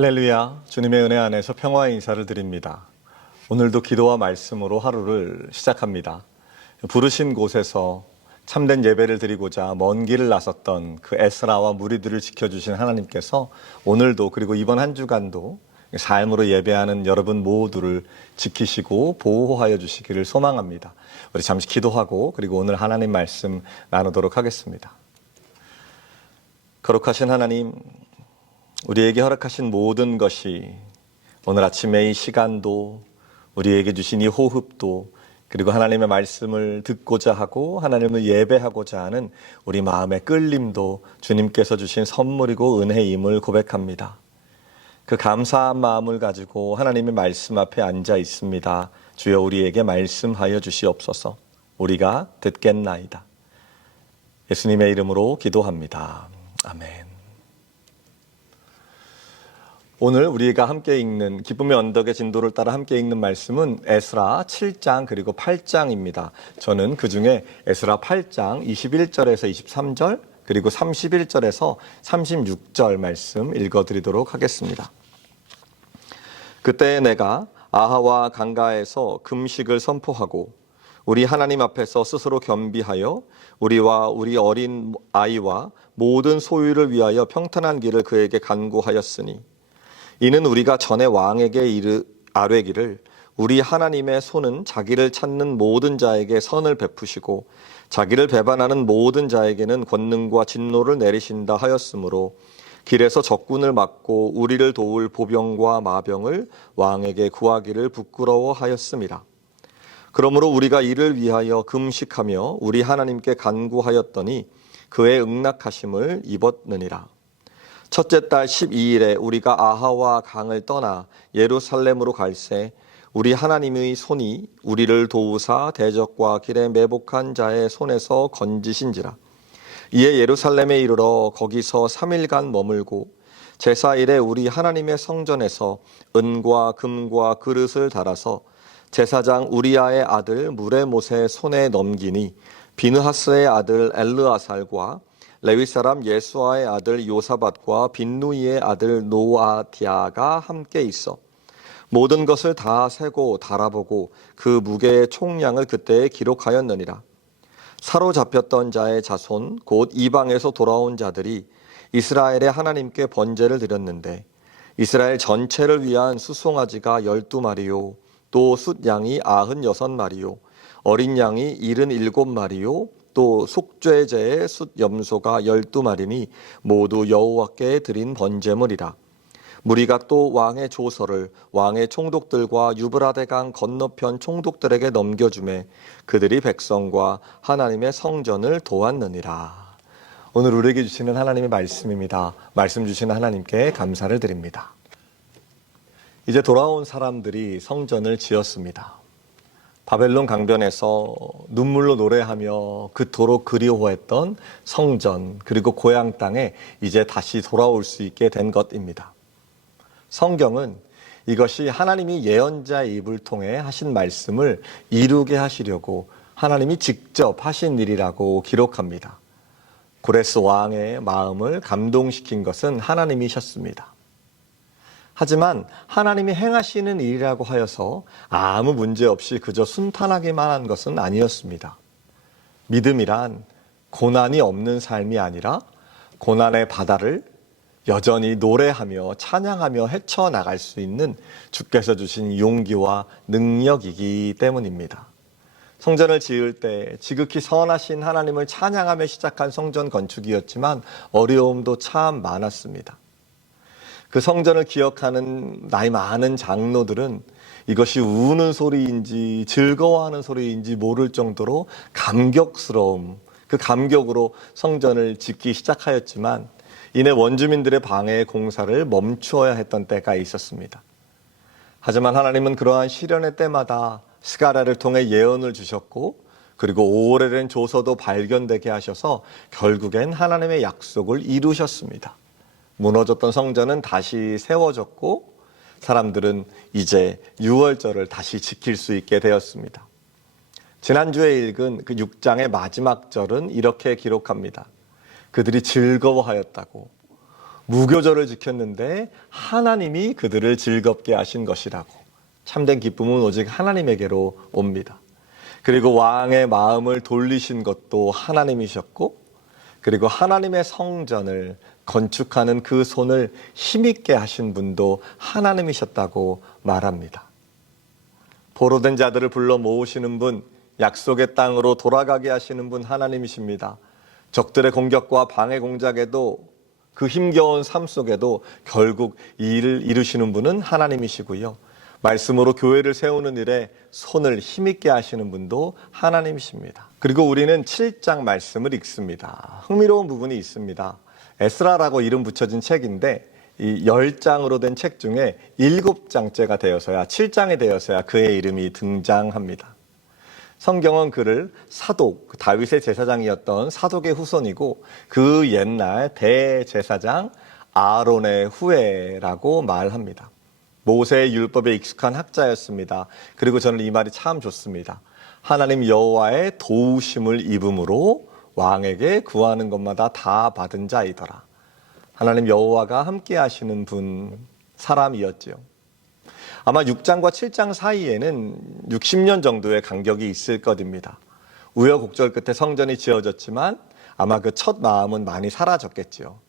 할렐루야, 주님의 은혜 안에서 평화의 인사를 드립니다. 오늘도 기도와 말씀으로 하루를 시작합니다. 부르신 곳에서 참된 예배를 드리고자 먼 길을 나섰던 그 에스라와 무리들을 지켜주신 하나님께서 오늘도 그리고 이번 한 주간도 삶으로 예배하는 여러분 모두를 지키시고 보호하여 주시기를 소망합니다. 우리 잠시 기도하고 그리고 오늘 하나님 말씀 나누도록 하겠습니다. 거룩하신 하나님, 우리에게 허락하신 모든 것이 오늘 아침에 이 시간도 우리에게 주신 이 호흡도 그리고 하나님의 말씀을 듣고자 하고 하나님을 예배하고자 하는 우리 마음의 끌림도 주님께서 주신 선물이고 은혜임을 고백합니다. 그 감사한 마음을 가지고 하나님의 말씀 앞에 앉아 있습니다. 주여 우리에게 말씀하여 주시옵소서. 우리가 듣겠나이다. 예수님의 이름으로 기도합니다. 아멘. 오늘 우리가 함께 읽는 기쁨의 언덕의 진도를 따라 함께 읽는 말씀은 에스라 7장 그리고 8장입니다. 저는 그중에 에스라 8장 21절에서 23절 그리고 31절에서 36절 말씀 읽어드리도록 하겠습니다. 그때 내가 아하와 강가에서 금식을 선포하고 우리 하나님 앞에서 스스로 겸비하여 우리와 우리 어린 아이와 모든 소유를 위하여 평탄한 길을 그에게 간구하였으니 이는 우리가 전에 왕에게 아뢰기를 우리 하나님의 손은 자기를 찾는 모든 자에게 선을 베푸시고 자기를 배반하는 모든 자에게는 권능과 진노를 내리신다 하였으므로 길에서 적군을 막고 우리를 도울 보병과 마병을 왕에게 구하기를 부끄러워하였음이라. 그러므로 우리가 이를 위하여 금식하며 우리 하나님께 간구하였더니 그의 응낙하심을 입었느니라. 첫째 달 12일에 우리가 아하와 강을 떠나 예루살렘으로 갈새 우리 하나님의 손이 우리를 도우사 대적과 길에 매복한 자의 손에서 건지신지라. 이에 예루살렘에 이르러 거기서 3일간 머물고 제사일에 우리 하나님의 성전에서 은과 금과 그릇을 달아서 제사장 우리아의 아들 무레못의 손에 넘기니 비느하스의 아들 엘르아살과 레위 사람 예수아의 아들 요사밧과 빈누이의 아들 노아디아가 함께 있어 모든 것을 다 세고 달아보고 그 무게의 총량을 그때에 기록하였느니라. 사로잡혔던 자의 자손 곧 이방에서 돌아온 자들이 이스라엘의 하나님께 번제를 드렸는데 이스라엘 전체를 위한 수송아지가 12마리요 또 숫양이 96마리요 어린 양이 77마리요 또 속죄제의 숫염소가 12마리니 모두 여호와께 드린 번제물이라. 무리가 또 왕의 조서를 왕의 총독들과 유브라데강 건너편 총독들에게 넘겨주매 그들이 백성과 하나님의 성전을 도왔느니라. 오늘 우리에게 주시는 하나님의 말씀입니다. 말씀 주시는 하나님께 감사를 드립니다. 이제 돌아온 사람들이 성전을 지었습니다. 바벨론 강변에서 눈물로 노래하며 그토록 그리워했던 성전 그리고 고향 땅에 이제 다시 돌아올 수 있게 된 것입니다. 성경은 이것이 하나님이 예언자의 입을 통해 하신 말씀을 이루게 하시려고 하나님이 직접 하신 일이라고 기록합니다. 고레스 왕의 마음을 감동시킨 것은 하나님이셨습니다. 하지만 하나님이 행하시는 일이라고 하여서 아무 문제 없이 그저 순탄하기만 한 것은 아니었습니다. 믿음이란 고난이 없는 삶이 아니라 고난의 바다를 여전히 노래하며 찬양하며 헤쳐나갈 수 있는 주께서 주신 용기와 능력이기 때문입니다. 성전을 지을 때 지극히 선하신 하나님을 찬양하며 시작한 성전 건축이었지만 어려움도 참 많았습니다. 그 성전을 기억하는 나이 많은 장로들은 이것이 우는 소리인지 즐거워하는 소리인지 모를 정도로 감격스러움, 그 감격으로 성전을 짓기 시작하였지만 이내 원주민들의 방해 공사를 멈추어야 했던 때가 있었습니다. 하지만 하나님은 그러한 시련의 때마다 스가랴를 통해 예언을 주셨고 그리고 오래된 조서도 발견되게 하셔서 결국엔 하나님의 약속을 이루셨습니다. 무너졌던 성전은 다시 세워졌고 사람들은 이제 유월절을 다시 지킬 수 있게 되었습니다. 지난주에 읽은 그 6장의 마지막 절은 이렇게 기록합니다. 그들이 즐거워하였다고 무교절을 지켰는데 하나님이 그들을 즐겁게 하신 것이라고. 참된 기쁨은 오직 하나님에게로 옵니다. 그리고 왕의 마음을 돌리신 것도 하나님이셨고, 그리고 하나님의 성전을 건축하는 그 손을 힘있게 하신 분도 하나님이셨다고 말합니다. 포로된 자들을 불러 모으시는 분, 약속의 땅으로 돌아가게 하시는 분 하나님이십니다. 적들의 공격과 방해 공작에도 그 힘겨운 삶 속에도 결국 이 일을 이루시는 분은 하나님이시고요. 말씀으로 교회를 세우는 일에 손을 힘있게 하시는 분도 하나님이십니다. 그리고 우리는 7장 말씀을 읽습니다. 흥미로운 부분이 있습니다. 에스라라고 이름 붙여진 책인데 이 10장으로 된 책 중에 7장째가 되어서야 7장이 되어서야 그의 이름이 등장합니다. 성경은 그를 사독, 다윗의 제사장이었던 사독의 후손이고 그 옛날 대제사장 아론의 후예라고 말합니다. 모세의 율법에 익숙한 학자였습니다. 그리고 저는 이 말이 참 좋습니다. 하나님 여호와의 도우심을 입음으로 왕에게 구하는 것마다 다 받은 자이더라. 하나님 여호와가 함께 하시는 분, 사람이었지요. 아마 6장과 7장 사이에는 60년 정도의 간격이 있을 것입니다. 우여곡절 끝에 성전이 지어졌지만 아마 그 첫 마음은 많이 사라졌겠지요.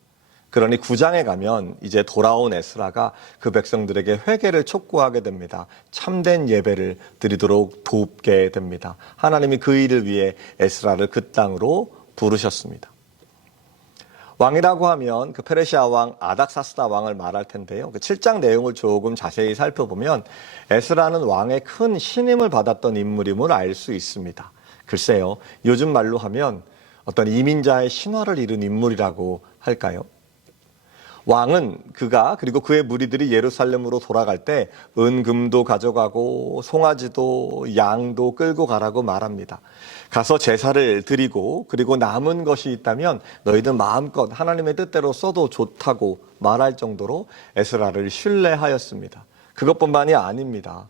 그러니 9장에 가면 이제 돌아온 에스라가 그 백성들에게 회개를 촉구하게 됩니다. 참된 예배를 드리도록 돕게 됩니다. 하나님이 그 일을 위해 에스라를 그 땅으로 부르셨습니다. 왕이라고 하면 그 페르시아 왕 아닥사스다 왕을 말할 텐데요. 그 7장 내용을 조금 자세히 살펴보면 에스라는 왕의 큰 신임을 받았던 인물임을 알 수 있습니다. 글쎄요, 요즘 말로 하면 어떤 이민자의 신화를 이룬 인물이라고 할까요? 왕은 그가 그리고 그의 무리들이 예루살렘으로 돌아갈 때 은금도 가져가고 송아지도 양도 끌고 가라고 말합니다. 가서 제사를 드리고 그리고 남은 것이 있다면 너희들 마음껏 하나님의 뜻대로 써도 좋다고 말할 정도로 에스라를 신뢰하였습니다. 그것뿐만이 아닙니다.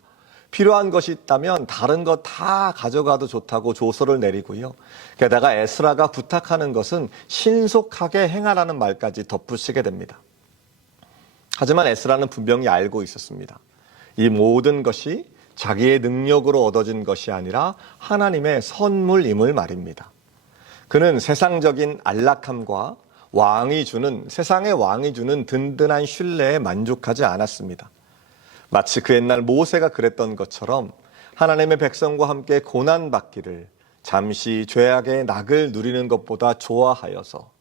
필요한 것이 있다면 다른 것 다 가져가도 좋다고 조서를 내리고요. 게다가 에스라가 부탁하는 것은 신속하게 행하라는 말까지 덧붙이게 됩니다. 하지만 에스라는 분명히 알고 있었습니다. 이 모든 것이 자기의 능력으로 얻어진 것이 아니라 하나님의 선물임을 말입니다. 그는 세상적인 안락함과 세상의 왕이 주는 든든한 신뢰에 만족하지 않았습니다. 마치 그 옛날 모세가 그랬던 것처럼 하나님의 백성과 함께 고난받기를 잠시 죄악의 낙을 누리는 것보다 좋아하여서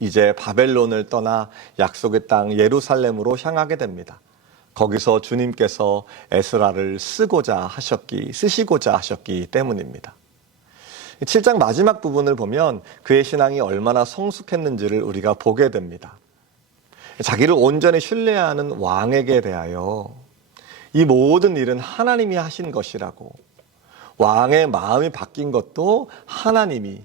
이제 바벨론을 떠나 약속의 땅 예루살렘으로 향하게 됩니다. 거기서 주님께서 에스라를 쓰시고자 하셨기 때문입니다. 7장 마지막 부분을 보면 그의 신앙이 얼마나 성숙했는지를 우리가 보게 됩니다. 자기를 온전히 신뢰하는 왕에게 대하여 이 모든 일은 하나님이 하신 것이라고, 왕의 마음이 바뀐 것도 하나님이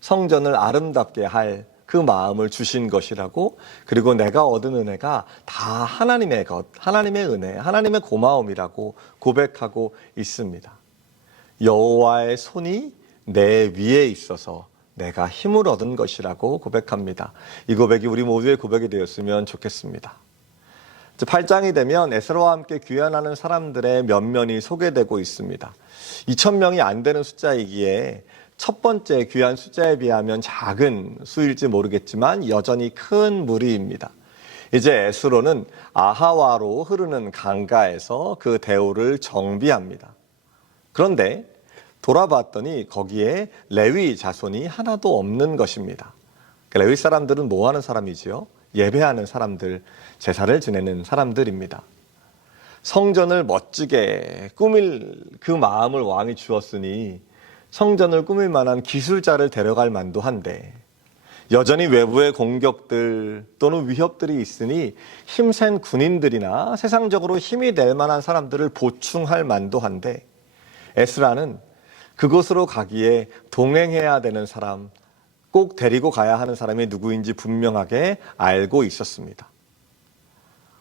성전을 아름답게 할 그 마음을 주신 것이라고, 그리고 내가 얻은 은혜가 다 하나님의 것, 하나님의 은혜, 하나님의 고마움이라고 고백하고 있습니다. 여호와의 손이 내 위에 있어서 내가 힘을 얻은 것이라고 고백합니다. 이 고백이 우리 모두의 고백이 되었으면 좋겠습니다. 8장이 되면 에스라와 함께 귀환하는 사람들의 면면이 소개되고 있습니다. 2,000명이 안 되는 숫자이기에 첫 번째 귀한 숫자에 비하면 작은 수일지 모르겠지만 여전히 큰 무리입니다. 이제 에스로는 아하와로 흐르는 강가에서 그 대오를 정비합니다. 그런데 돌아봤더니 거기에 레위 자손이 하나도 없는 것입니다. 레위 사람들은 뭐 하는 사람이지요? 예배하는 사람들, 제사를 지내는 사람들입니다. 성전을 멋지게 꾸밀 그 마음을 왕이 주었으니 성전을 꾸밀 만한 기술자를 데려갈 만도 한데 여전히 외부의 공격들 또는 위협들이 있으니 힘센 군인들이나 세상적으로 힘이 될 만한 사람들을 보충할 만도 한데 에스라는 그곳으로 가기에 동행해야 되는 사람, 꼭 데리고 가야 하는 사람이 누구인지 분명하게 알고 있었습니다.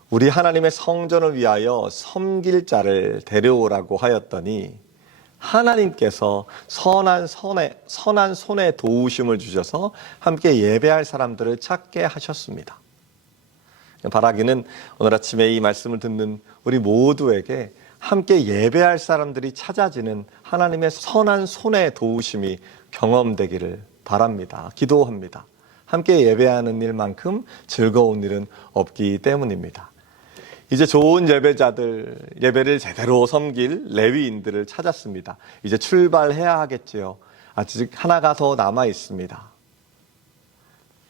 우리 하나님의 성전을 위하여 섬길 자를 데려오라고 하였더니 하나님께서 선한 손에 도우심을 주셔서 함께 예배할 사람들을 찾게 하셨습니다. 바라기는 오늘 아침에 이 말씀을 듣는 우리 모두에게 함께 예배할 사람들이 찾아지는 하나님의 선한 손의 도우심이 경험되기를 바랍니다. 기도합니다. 함께 예배하는 일만큼 즐거운 일은 없기 때문입니다. 이제 좋은 예배자들, 예배를 제대로 섬길 레위인들을 찾았습니다. 이제 출발해야 하겠지요. 아직 하나가 더 남아 있습니다.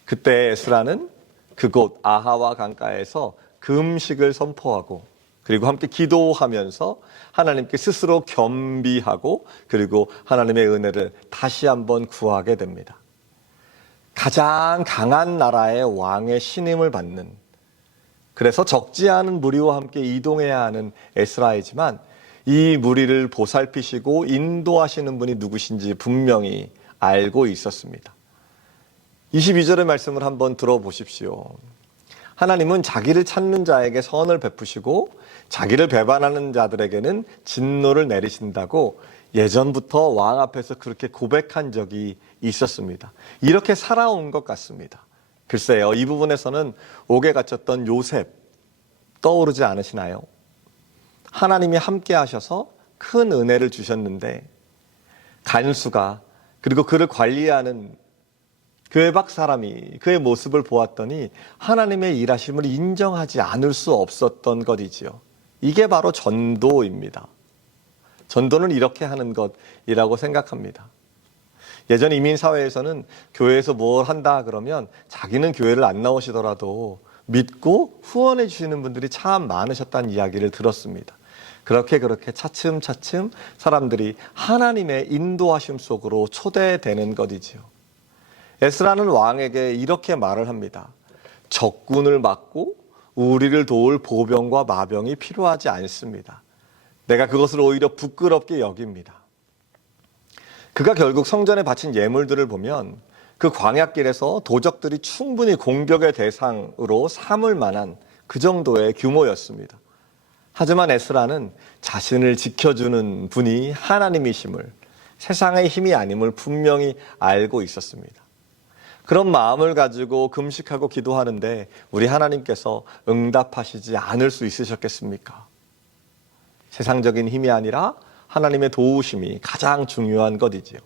그때 에스라는 그곳 아하와 강가에서 금식을 선포하고 그리고 함께 기도하면서 하나님께 스스로 겸비하고 그리고 하나님의 은혜를 다시 한번 구하게 됩니다. 가장 강한 나라의 왕의 신임을 받는, 그래서 적지 않은 무리와 함께 이동해야 하는 에스라이지만 이 무리를 보살피시고 인도하시는 분이 누구신지 분명히 알고 있었습니다. 22절의 말씀을 한번 들어보십시오. 하나님은 자기를 찾는 자에게 선을 베푸시고 자기를 배반하는 자들에게는 진노를 내리신다고 예전부터 왕 앞에서 그렇게 고백한 적이 있었습니다. 이렇게 살아온 것 같습니다. 글쎄요, 이 부분에서는 옥에 갇혔던 요셉 떠오르지 않으시나요? 하나님이 함께 하셔서 큰 은혜를 주셨는데 간수가 그리고 그를 관리하는 그 외박 사람이 그의 모습을 보았더니 하나님의 일하심을 인정하지 않을 수 없었던 것이지요. 이게 바로 전도입니다. 전도는 이렇게 하는 것이라고 생각합니다. 예전 이민사회에서는 교회에서 뭘 한다 그러면 자기는 교회를 안 나오시더라도 믿고 후원해 주시는 분들이 참 많으셨다는 이야기를 들었습니다. 그렇게 차츰차츰 사람들이 하나님의 인도하심 속으로 초대되는 것이지요. 에스라는 왕에게 이렇게 말을 합니다. 적군을 막고 우리를 도울 보병과 마병이 필요하지 않습니다. 내가 그것을 오히려 부끄럽게 여깁니다. 그가 결국 성전에 바친 예물들을 보면 그 광야길에서 도적들이 충분히 공격의 대상으로 삼을 만한 그 정도의 규모였습니다. 하지만 에스라는 자신을 지켜주는 분이 하나님이심을, 세상의 힘이 아님을 분명히 알고 있었습니다. 그런 마음을 가지고 금식하고 기도하는데 우리 하나님께서 응답하시지 않을 수 있으셨겠습니까? 세상적인 힘이 아니라 하나님의 도우심이 가장 중요한 것이지요.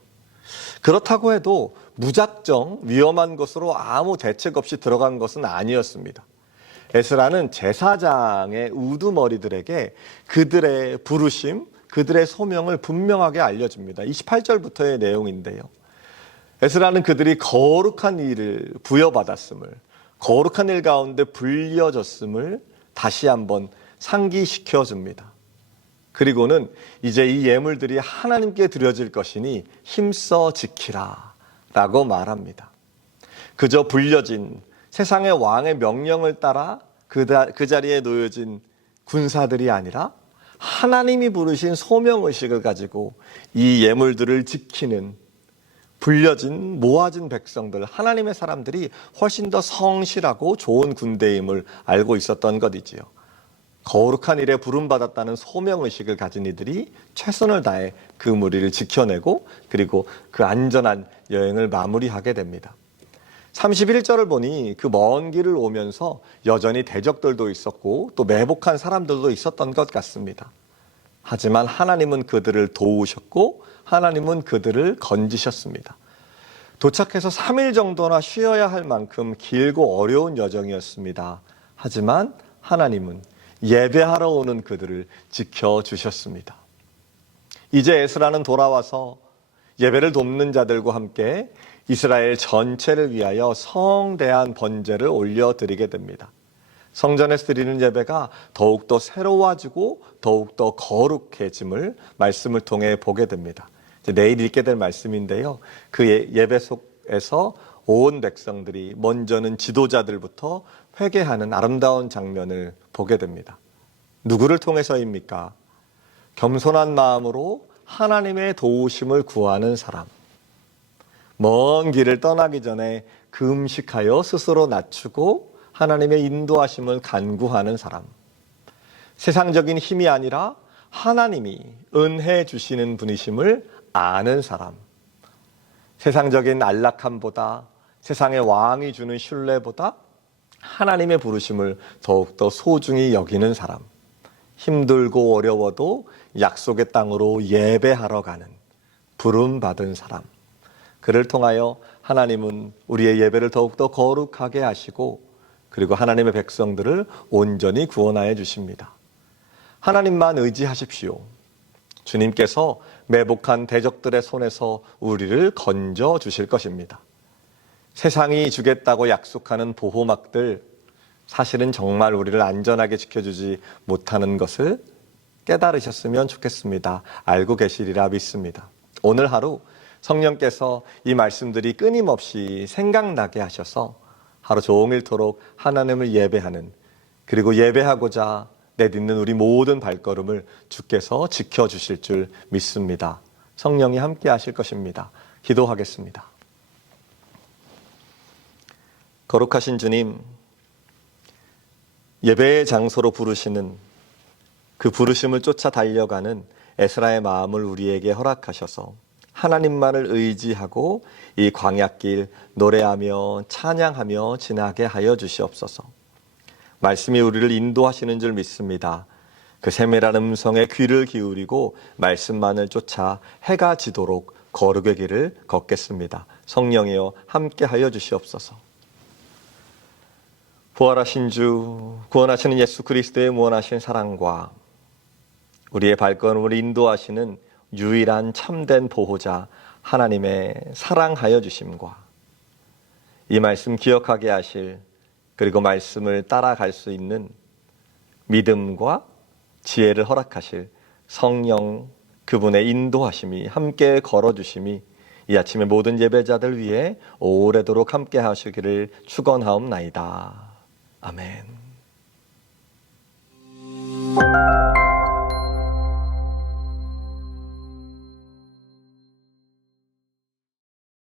그렇다고 해도 무작정 위험한 것으로 아무 대책 없이 들어간 것은 아니었습니다. 에스라는 제사장의 우두머리들에게 그들의 부르심, 그들의 소명을 분명하게 알려줍니다. 28절부터의 내용인데요. 에스라는 그들이 거룩한 일을 부여받았음을, 거룩한 일 가운데 불려졌음을 다시 한번 상기시켜 줍니다. 그리고는 이제 이 예물들이 하나님께 드려질 것이니 힘써 지키라 라고 말합니다. 그저 불려진 세상의 왕의 명령을 따라 그 자리에 놓여진 군사들이 아니라 하나님이 부르신 소명의식을 가지고 이 예물들을 지키는 불려진 모아진 백성들, 하나님의 사람들이 훨씬 더 성실하고 좋은 군대임을 알고 있었던 것이지요. 거룩한 일에 부름받았다는 소명의식을 가진 이들이 최선을 다해 그 무리를 지켜내고 그리고 그 안전한 여행을 마무리하게 됩니다. 31절을 보니 그 먼 길을 오면서 여전히 대적들도 있었고 또 매복한 사람들도 있었던 것 같습니다. 하지만 하나님은 그들을 도우셨고 하나님은 그들을 건지셨습니다. 도착해서 3일 정도나 쉬어야 할 만큼 길고 어려운 여정이었습니다. 하지만 하나님은 예배하러 오는 그들을 지켜주셨습니다. 이제 에스라는 돌아와서 예배를 돕는 자들과 함께 이스라엘 전체를 위하여 성대한 번제를 올려드리게 됩니다. 성전에서 드리는 예배가 더욱더 새로워지고 더욱더 거룩해짐을 말씀을 통해 보게 됩니다. 내일 읽게 될 말씀인데요. 그 예배 속에서 온 백성들이 먼저는 지도자들부터 회개하는 아름다운 장면을 보게 됩니다. 누구를 통해서입니까? 겸손한 마음으로 하나님의 도우심을 구하는 사람. 먼 길을 떠나기 전에 금식하여 스스로 낮추고 하나님의 인도하심을 간구하는 사람. 세상적인 힘이 아니라 하나님이 은혜 주시는 분이심을 아는 사람. 세상적인 안락함보다 세상의 왕이 주는 신뢰보다 하나님의 부르심을 더욱더 소중히 여기는 사람, 힘들고 어려워도 약속의 땅으로 예배하러 가는 부름받은 사람, 그를 통하여 하나님은 우리의 예배를 더욱더 거룩하게 하시고 그리고 하나님의 백성들을 온전히 구원하여 주십니다. 하나님만 의지하십시오. 주님께서 매복한 대적들의 손에서 우리를 건져 주실 것입니다. 세상이 주겠다고 약속하는 보호막들, 사실은 정말 우리를 안전하게 지켜주지 못하는 것을 깨달으셨으면 좋겠습니다. 알고 계시리라 믿습니다. 오늘 하루 성령께서 이 말씀들이 끊임없이 생각나게 하셔서 하루 종일토록 하나님을 예배하는, 그리고 예배하고자 내딛는 우리 모든 발걸음을 주께서 지켜주실 줄 믿습니다. 성령이 함께 하실 것입니다. 기도하겠습니다. 거룩하신 주님, 예배의 장소로 부르시는 그 부르심을 쫓아 달려가는 에스라의 마음을 우리에게 허락하셔서 하나님만을 의지하고 이 광야길 노래하며 찬양하며 지나게 하여 주시옵소서. 말씀이 우리를 인도하시는 줄 믿습니다. 그 세밀한 음성에 귀를 기울이고 말씀만을 쫓아 해가 지도록 거룩의 길을 걷겠습니다. 성령이여 함께 하여 주시옵소서. 부활하신 주, 구원하시는 예수 그리스도의 무한하신 사랑과 우리의 발걸음을 인도하시는 유일한 참된 보호자 하나님의 사랑하여 주심과 이 말씀 기억하게 하실, 그리고 말씀을 따라갈 수 있는 믿음과 지혜를 허락하실 성령 그분의 인도하심이 함께 걸어주심이 이 아침에 모든 예배자들 위해 오래도록 함께 하시기를 축원하옵나이다. 아멘.